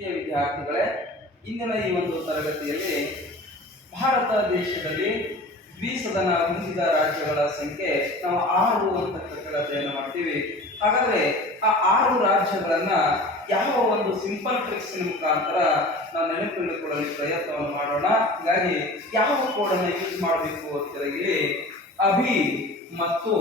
ಪ್ರಿಯ ವಿದ್ಯಾರ್ಥಿಗಳೇ, ಇಂದಿನ ಈ ಒಂದು ತರಗತಿಯಲ್ಲಿ ಭಾರತ ದೇಶದಲ್ಲಿ ದ್ವಿಸದನ ಹೊಂದಿದ ರಾಜ್ಯಗಳ ಸಂಖ್ಯೆ ನಾವು 6 ಅಂತಕ್ಕಂಥ ಅಧ್ಯಯನ ಮಾಡ್ತೀವಿ. ಹಾಗಾದ್ರೆ ಆ 6 ರಾಜ್ಯಗಳನ್ನ ಯಾವ ಒಂದು ಸಿಂಪಲ್ ಟ್ರಿಕ್ಸ್ ಮುಖಾಂತರ ನಾವು ನೆನಪಿಟ್ಟುಕೊಳ್ಳಲು ಪ್ರಯತ್ನವನ್ನು ಮಾಡೋಣ. ಹೀಗಾಗಿ ಯಾವ ಕೋಡನ್ನು ಯೂಸ್ ಮಾಡಬೇಕು ಅಂತ ಇಲ್ಲಿ ಅಭಿ ಮತ್ತು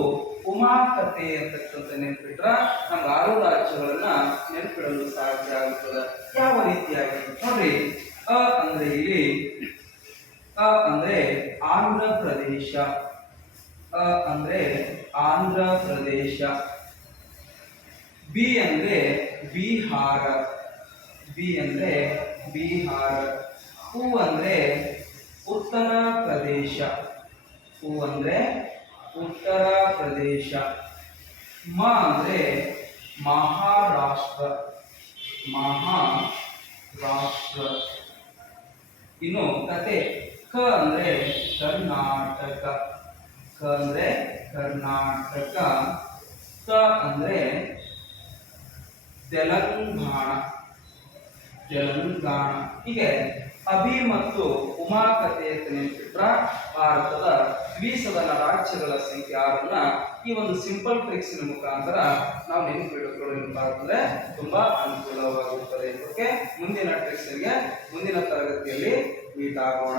ಉಮಾಕತೆ ಅಂತಕ್ಕಂಥ ನೆನಪಿಟ್ರ ನಮ್ಗೆ 6 ರಾಜ್ಯಗಳನ್ನ ನೆನಪಿಡಲು ಸಾಧ್ಯ ಆಗುತ್ತದೆ. ಯಾವ ರೀತಿಯಾಗಿ ನೋಡ್ರಿ, ಅಂದ್ರೆ ಇಲ್ಲಿ ಅಂದ್ರೆ ಆಂಧ್ರ ಪ್ರದೇಶ, ಅಂದ್ರೆ ಆಂಧ್ರ ಪ್ರದೇಶ. ಬಿ ಅಂದ್ರೆ ಬಿಹಾರ, ಬಿ ಅಂದ್ರೆ ಬಿಹಾರ. ಹೂ ಅಂದ್ರೆ ಉತ್ತರ ಪ್ರದೇಶ, ಹೂ ಅಂದ್ರೆ ಉತ್ತರ ಪ್ರದೇಶ. ಮ ಅಂದ್ರೆ ಮಹಾರಾಷ್ಟ್ರ, ಮಹಾರಾಷ್ಟ್ರ. ಇನ್ನು ಕತೆ ಕ ಅಂದ್ರೆ ಕರ್ನಾಟಕ, ಕ ಅಂದ್ರೆ ಕರ್ನಾಟಕ. ತ ಅಂದ್ರೆ ತೆಲಂಗಾಣ, ತೆಲಂಗಾಣ. ಹೀಗೆ ಅಭಿ ಮತ್ತು ಉಮಾಕತೆ ನೆನಪಿಟ್ರ ಭಾರತದ ದ್ವಿಸದನ ರಾಜ್ಯಗಳ ಸಂಖ್ಯೆ 6 ಈ ಒಂದು ಸಿಂಪಲ್ ಟ್ರಿಕ್ಸ್ ಮುಖಾಂತರ ನಾವು ನೆನಪಿಟ್ಟುಕೊಳ್ಳಲು ತುಂಬಾ ಅನುಕೂಲವಾಗುತ್ತದೆ. ಓಕೆ, ಮುಂದಿನ ಟ್ರಿಕ್ಸ್ಗೆ ಮುಂದಿನ ತರಗತಿಯಲ್ಲಿ ಮೀಟ್ ಆಗೋಣ.